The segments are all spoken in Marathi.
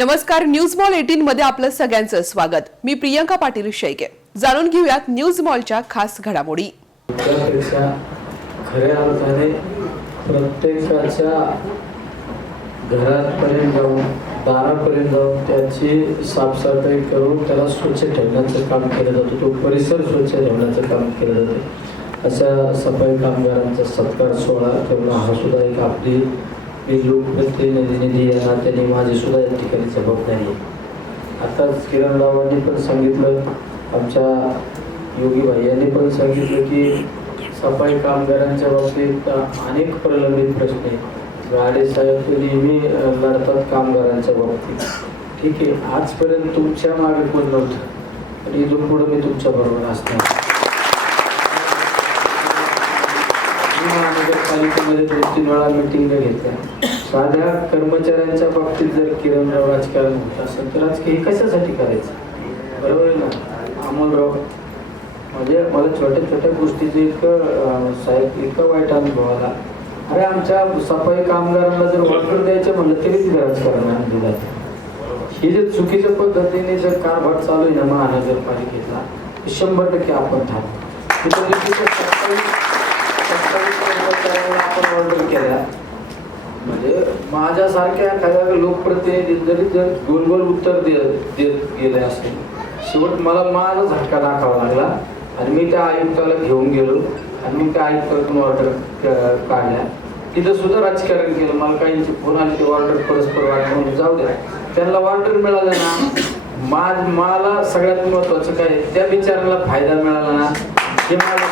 नमस्कार न्यूज मॉल एटीन मध्ये आपलं सगळ्यांचं स्वागत. मी प्रियंका पाटील शेळके. जाणून घेऊयात न्यूज मॉलच्या खास घडामोडी. खऱ्या अर्थाने प्रत्येकाच्या घरापर्यंत जाऊन दारापर्यंत जाऊन त्याची साफसफाई करून त्याला स्वच्छ ठेवण्याचं काम केलं जातं. तो परिसर स्वच्छ ठेवण्याचं काम केलं जातं. अशा सफाई कामगारांचा सत्कार सोहळा ठेवणं हा सुद्धा एक आपली मी लोकप्रतिनिधी या नात्याने माझी सुद्धा या ठिकाणी जबाबदारी आहे आताच किरण रावांनी पण सांगितलं आमच्या योगी भाई यांनी पण सांगितलं की सफाई कामगारांच्या बाबतीत अनेक प्रलंबित प्रश्न आहेत. गाडे साहेब नेहमी लढतात कामगारांच्या बाबतीत. ठीक आहे आजपर्यंत तुमच्या मागे कोण नव्हतं? पण इथून पुढे मी तुमच्या बरोबर असणार. नगरपालिकेमध्ये महानगरपालिकेमध्ये दोन तीन वेळा मिटिंग घेतल्या साध्या कर्मचाऱ्यांच्या बाबतीत जर किरणराव राजकारण होत असेल तर राजकीय हे कशासाठी करायचं? बरोबर आहे ना? अमोलराव म्हणजे मला छोट्या छोट्या गोष्टीचे इतकं साहेब इतकं वाईट अनुभव आला. अरे आमच्या सफाई कामगारांना जर ऑर्डर द्यायचं म्हणलं तरीच गरज राजकारण आणलं हे जे चुकीच्या पद्धतीने जर कारभार चालू आहे ना महानगरपालिकेतला शंभर टक्के आपण थांबतो. आपण ऑर्डर केला. म्हणजे माझ्यासारख्या एखाद्या लोकप्रतिनिधी जरी जर गोल गोल उत्तर देत देत गेले असेल शेवट मला माझा झटका दाखावा लागला आणि मी त्या आयुक्ताला घेऊन गेलो आणि मी त्या आयुक्ताकडून ऑर्डर काढल्या. तिथं सुद्धा राजकारण केलं. मला काहींची फोन आले ते ऑर्डर परस्पर वाटून म्हणजे जाऊ द्या. त्यांना ऑर्डर मिळालं ना. मा मला सगळ्यात महत्वाचं काय? त्या विचाराला फायदा मिळाला ना. हे मला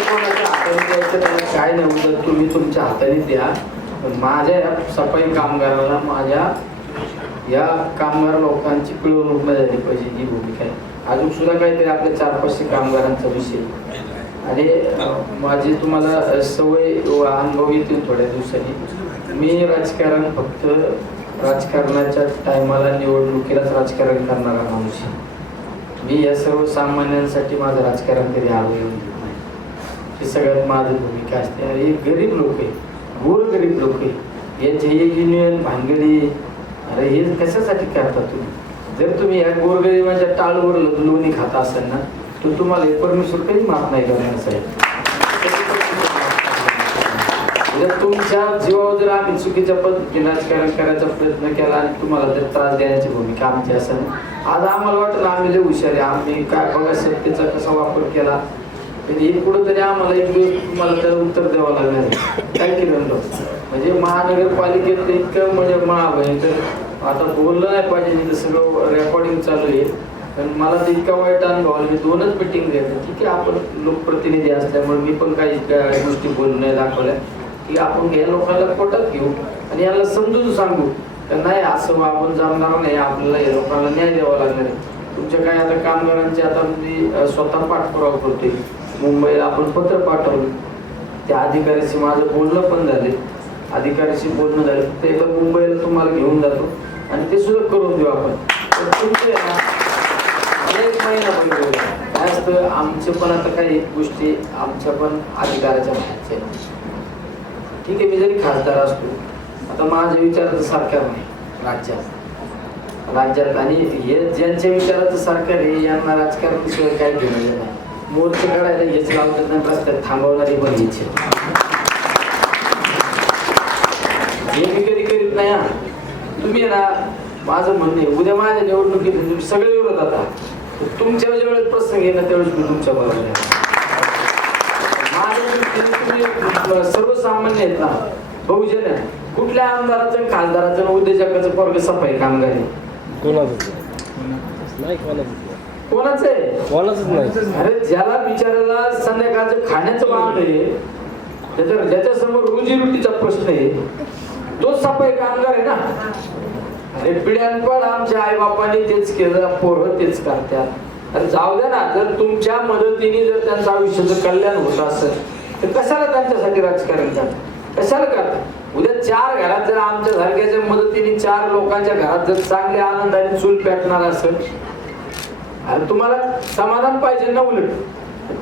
कोणाच्या हाताने द्यायचं त्याला काय नव्हतं तुम्ही तुमच्या हाताने द्या पण माझ्या या सफाई कामगाराला माझ्या या कामगार लोकांची पिळवणूक नाही झाली पाहिजे ही भूमिका आहे अजून सुद्धा काहीतरी आपल्या चार पाचशे कामगारांचा विषय आणि माझी तुम्हाला सवय व अनुभव येतील थोड्या दिवसांनी मी राजकारण फक्त राजकारणाच्या टायमाला निवडणुकीलाच राजकारण करणारा माणूस मी या सर्वसामान्यांसाठी माझं राजकारण कधी आलो. येऊन ही सगळ्यात माझी भूमिका असते. आणि हे गरीब लोक आहे गोरगरीब लोक आहे यांचे एक युनियन भानगडी अरे हे कशासाठी करता तुम्ही? जर तुम्ही या गोरगरिबाच्या टाळवर लोणी खाता असाल ना तर तुम्हाला हे परमेश्वर कधी माफ नाही करणार साहेब? जर तुमच्या जीवावर जर आम्ही चुकीच्या पद्धतीने राजकारण करायचा प्रयत्न केला आणि तुम्हाला जर त्रास देण्याची भूमिका आमची असेल आज आम्हाला वाटलं आम्ही लय हुशार आहे. आम्ही काय बघा सत्तेचा कसा वापर केला. म्हणजे तर हे कुठंतरी आम्हाला एक दिवस तुम्हाला त्याला उत्तर द्यावं लागणार आहे. काय केलं म्हणजे महानगरपालिकेत इतकं म्हणजे महाभयंकर आता बोललं नाही पाहिजे तिथं सगळं रेकॉर्डिंग चालू आहे. पण मला तर इतका वाईट अनुभव आला. मी दोनच मिटिंग घेतल्या ठीक आहे आपण लोकप्रतिनिधी असल्यामुळे मी पण काही गोष्टी बोलून नाही दाखवल्या. की आपण या लोकांना पोटात घेऊ आणि याला समजून सांगू. तर नाही असं आपण जाणणार नाही. आपल्याला या लोकांना न्याय द्यावा लागणार आहे. तुमच्या काय आता कामगारांचे आता मी स्वतः पाठपुरावा करतोय. मुंबईला आपण पत्र पाठवलं. त्या अधिकाऱ्याशी माझं बोलणं पण झाले. अधिकाऱ्याशी बोलणं झालं. फक्त एकदा मुंबईला तुम्हाला घेऊन जातो. आणि ते सुद्धा करून देऊ आपण. तर तुमचे अनेक महिना पण काय असतं आमचे पण आता काही गोष्टी आमच्या पण अधिकाराच्या माहिती ठीक आहे मी जरी खासदार असतो आता माझ्या तर सरकार नाही राज्यात. राज्यात आणि हे ज्यांच्या विचाराचं सरकार आहे यांना राजकारणाशिवाय काही घेणं नाही. मोर्चे काढायला हेच लावतात नाही रस्त्यात थांबवणारी पण हेच आहे. करीत नाही तुम्ही ना माझं म्हणणं आहे उद्या माझ्या निवडणुकीत तुम्ही सगळे विरोध आता तुमच्या वेळेस प्रसंग येणार त्यावेळेस मी तुमच्या बरोबर सर्वसामान्य आहेत ना बहुजन कुठल्या आमदाराचं खासदाराचं उद्योजकाचं पोरग सफाई कामगारी कोणाचं? नाही कोणाचं? कोणाचं आहे? नाही. अरे ज्याला बिचाराला संध्याकाळचं खाण्याचं वाहन आहे त्याच्या ज्याच्यासमोर रोजीरोटीचा प्रश्न आहे तो सफाई कामगार आहे ना? अरे पिढ्यानपण आमच्या आई बापांनी तेच केलं पोरं तेच करतात. अरे जाऊ द्या ना जर तुमच्या मदतीने जर त्यांचं आयुष्याचं कल्याण होत असेल तर कशाला त्यांच्यासाठी राजकारण करतात? कशाला करतात? उद्या चार घरात जर आमच्या सारख्याच्या मदतीने चार लोकांच्या घरात जर चांगले आनंदाने चूल पेटणार असेल अरे तुम्हाला समाधान पाहिजे ना उलट.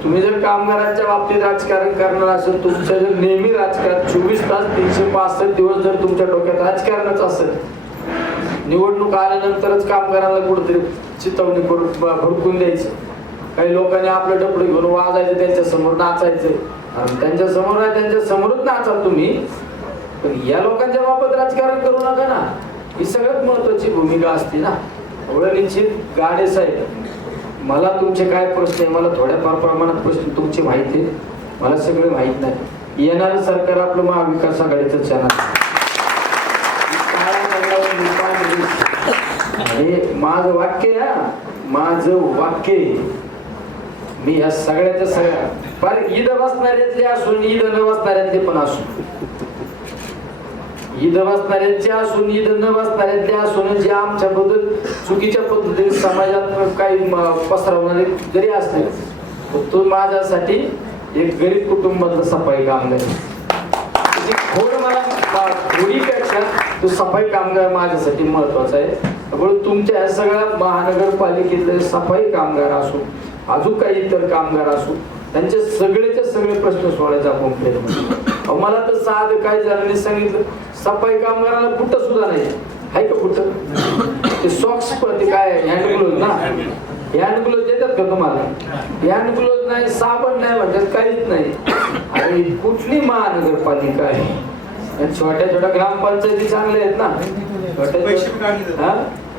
तुम्ही जर कामगारांच्या बाबतीत राजकारण करणार असेल तुमचं जर नेहमी राजकारण चोवीस तास तीनशे पासष्ट दिवस जर तुमच्या डोक्यात राजकारणच असेल निवडणूक आल्यानंतरच कामगारांना कुठेतरी चितवणी करून भडकून द्यायचं. काही लोकांनी आपलं डपडे घेऊन वाजायचं त्यांच्यासमोर नाचायचं. आणि त्यांच्यासमोर आहे त्यांच्या समोरच नाचाल तुम्ही. पण या लोकांच्या बाबत राजकारण करू नका ना. ही सगळ्यात महत्वाची भूमिका असते ना. एवढं निश्चित गाडे साहेब मला तुमचे काय प्रश्न आहे? मला थोड्याफार प्रमाणात प्रश्न तुमची माहिती आहे. मला सगळे माहीत नाही. येणारं सरकार आपलं महाविकास आघाडीचं चॅनल हे माझं वाक्य या माझं वाक्य आहे. मी या सगळ्याच्या सगळ्या फार ईद बसणाऱ्यातले असून ईद न बसणाऱ्यातले पण असू ईद बसणाऱ्यांचे असून ईद न बसणाऱ्यातले असून जे आमच्याबद्दल चुकीच्या पद्धतीने समाजात काही पसरवणारे जरी असले तर तो माझ्यासाठी एक गरीब कुटुंबातलं सफाई कामगार आहे. म्हणजे खोड मला थोडीपेक्षा तो सफाई कामगार माझ्यासाठी महत्त्वाचा आहे त्यामुळे तुमच्या सगळ्या महानगरपालिकेतले सफाई कामगार असो अजून काही इतर कामगार असो त्यांचे सगळेचे सगळे प्रश्न सोडायचा आपण प्रयत्न मला तर साधं काय झालं सांगितलं. सफाई कामगाराला कुठं सुद्धा नाही. आहे का कुठं ते सॉक्स पण ते काय हँड ग्लोव्ह ना? हँड ग्लोव्ह देतात का तुम्हाला? हँड ग्लोव्ह नाही साबण नाही म्हणतात काहीच नाही. आणि कुठली महानगरपालिका आहे? छोट्या छोट्या ग्रामपंचायती चांगल्या आहेत ना? छोट्या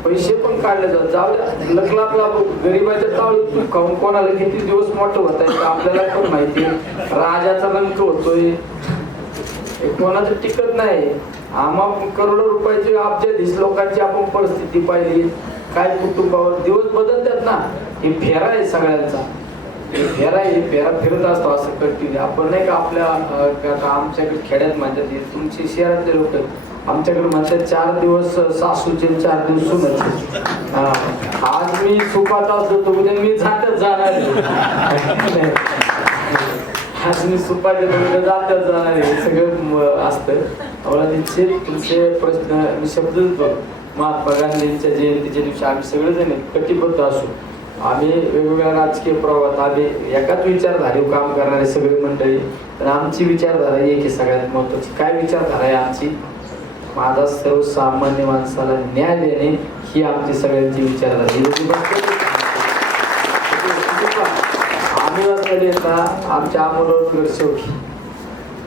पैसे पण काढले जात जाऊ द्या. आपला गरीबाच्या ताळीत तू खाऊन कोणाला किती दिवस मोठं होत आहे आपल्याला पण माहिती आहे. राजाचा रंक होतोय. कोणाचं टिकत नाही. आम्हा करोडो रुपयाची अब्जाधीश लोकांची आपण परिस्थिती पाहिली. काय कुटुंबावर दिवस बदलतात ना? हे फेरा आहे सगळ्यांचा. हे फेरा आहे हे फेरा फिरत असतो असं कंटिन्यू आपण नाही का आपल्या आमच्याकडे खेड्यात म्हणतात तुमचे शहरातले लोक आमच्याकडे म्हणतात चार दिवस सासूचे चार दिवस सुनायचे आज मी सुखात असतो तो उद्या मी जातच जाणार आज मी सुपारी उद्या जातच जाणार आहे. हे सगळं असतं. मला तुमचे प्रश्न मी शब्द देतो. महात्मा गांधींच्या जयंतीच्या दिवशी आम्ही सगळेजण कटिबद्ध असू. आम्ही वेगवेगळ्या राजकीय प्रवाहात आम्ही एकाच विचारधारेवर काम करणारे सगळे मंडळी. तर आमची विचारधारा एक आहे सगळ्यात महत्वाची काय विचारधारा आहे आमची? माझा सर्वसामान्य माणसाला न्याय देणे ही आमची सगळ्यांची विचारधारा. आम्ही असलेले आमच्या अमोल शेवटी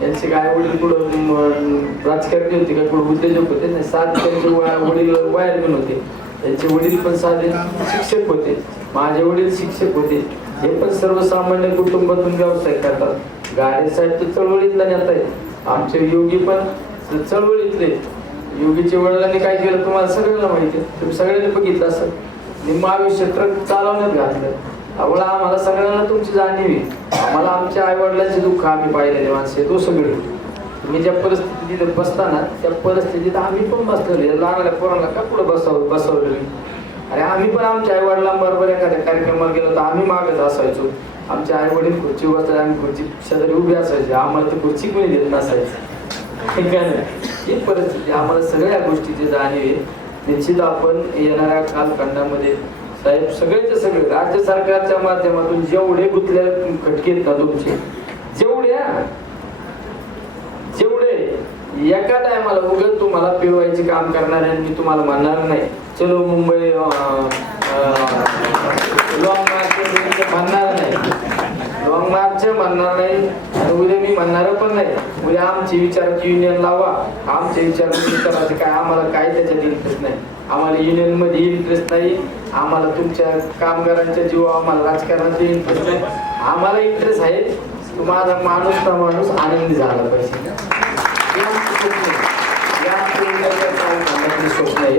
यांचे काय वडील कुठं राजकारणी होते का? कुठं उद्योजक होते? नाही सात त्यांचे वडील वायरमॅन होते. त्यांचे वडील पण साधे शिक्षक होते. माझे वडील शिक्षक होते. हे पण सर्वसामान्य कुटुंबातून व्यवसाय करतात. गाडीसाठी तर चळवळीतला नेता आहे आमचे योगी पण चळवळीतले योगीच्या वडिलांनी काय केलं तुम्हाला सगळ्यांना माहिती आहे. तुम्ही सगळ्यांनी बघितलं असं. निम्म आयुष्य ट्रक चालवण्यात घातलं. त्यामुळे आम्हाला सगळ्यांना तुमची जाणीव आहे. आम्हाला आमच्या आईवडिलांचे दुःख आम्ही पाहिलेले माणसे तो सगळे तुम्ही ज्या परिस्थितीत बसताना त्या परिस्थितीत आम्ही पण बसलेले लहानल्या पोरांना का पुढे बसव बसवलेले अरे आम्ही पण आमच्या आईवडिलांबरोबर एखाद्या कार्यक्रमाला गेलो तर आम्ही मागत असायचो. आमचे आई वडील खुर्ची बसले आम्ही खुर्ची शेजारी उभी असायची. आम्हाला ती खुर्ची कोणी देत नसायची. ही परिस्थिती आम्हाला सगळ्या गोष्टीची जाणीव आहे. निश्चित आपण येणाऱ्या कालखंडामध्ये साहेब सगळेचे सगळे राज्य सरकारच्या माध्यमातून जेवढे गुतल्या खटके आहेत ना तुमचे जेवढे जेवढे एका टायमाला उगत तुम्हाला पिळवायचे काम करणार आणि मी तुम्हाला म्हणणार नाही. चलो मुंबई लॉंग मार्च म्हणणार नाही. लॉंग मार्च म्हणणार नाही. म्हणणार पण नाही. म्हणजे उद्या आमची विचाराची युनियन लावा. आमचे विचार विचाराचे काय आम्हाला काय त्याच्यात इंटरेस्ट नाही. आम्हाला युनियनमध्ये इंटरेस्ट नाही. आम्हाला तुमच्या कामगारांच्या जीव आम्हाला राजकारणाचे इंटरेस्ट नाही. आम्हाला इंटरेस्ट आहे. माझा माणूस ना माणूस आनंदी झाला पाहिजे. स्वप्न आहे?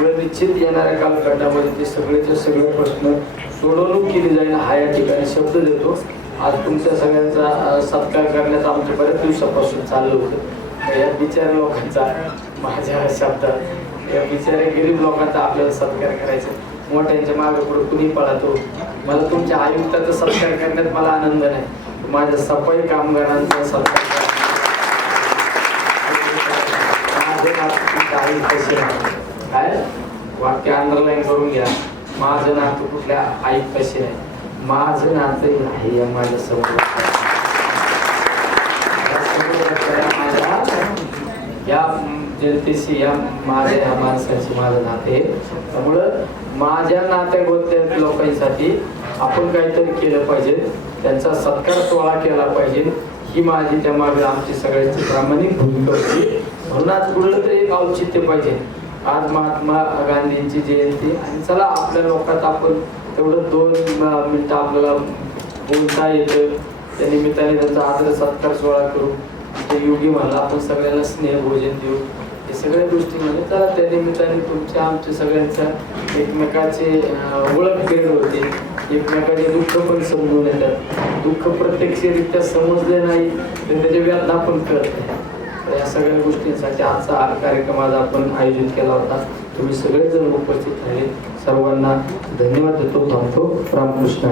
व निश्चित येणाऱ्या कालखंडामध्ये ते सगळेचे सगळे प्रश्न सोडवणूक केली जाईल हा या ठिकाणी शब्द देतो. आज तुमच्या सगळ्यांचा सत्कार करण्याचं आमचे बऱ्याच दिवसापासून चाललं होतं. या बिचाऱ्या लोकांचा माझ्या शब्दात या बिचाऱ्या गरीब लोकांचा आपल्याला सत्कार करायचा मोठ्यांच्या मागे पुढे कुणी पळतो? मला तुमच्या आयुक्ताचा सत्कार करण्यात मला आनंद नाही. माझ्या सफाई कामगारांचा सत्कार नाही काय? वाक्य अंडरलाईन करून घ्या. माझं नातू कुठल्या आई कशी नाही माझं नाते आहे या माझ्यासमोर. या माझ्या जनतेशी या माझ्या या माणसाची माझं नाते त्यामुळं माझ्या नात्यागोत्या लोकांसाठी आपण काहीतरी केलं पाहिजे. त्यांचा सत्कार सोहळा केला पाहिजे. ही माझी त्या मागे आमची सगळ्यांची प्रामाणिक भूमिका होती. म्हणून आज कुठलं तरी एक औचित्य पाहिजे. आज महात्मा गांधींची जयंती आणि चला आपल्या लोकात आपण तेवढं दोन अं, आपल्याला बोलता येतं. त्या निमित्ताने त्यांचा आदर सत्कार सोहळा करू. ते योगी म्हणला. आपण सगळ्यांना स्नेह भोजन देऊ. हे सगळ्या गोष्टी म्हणजे चला त्या निमित्ताने तुमच्या आमच्या सगळ्यांच्या एकमेकाचे ओळख केली होते. एकमेकाचे दुःख पण समजून येतात. दुःख प्रत्यक्षरित्या समजले नाही तर त्याचे वेदना पण कळत नाही. या सगळ्या गोष्टींसाठी आजचा हा कार्यक्रम आज आपण आयोजित केला होता. तुम्ही सगळेजण उपस्थित आहे सर्वांना धन्यवाद देतो थांबतो. रामकृष्ण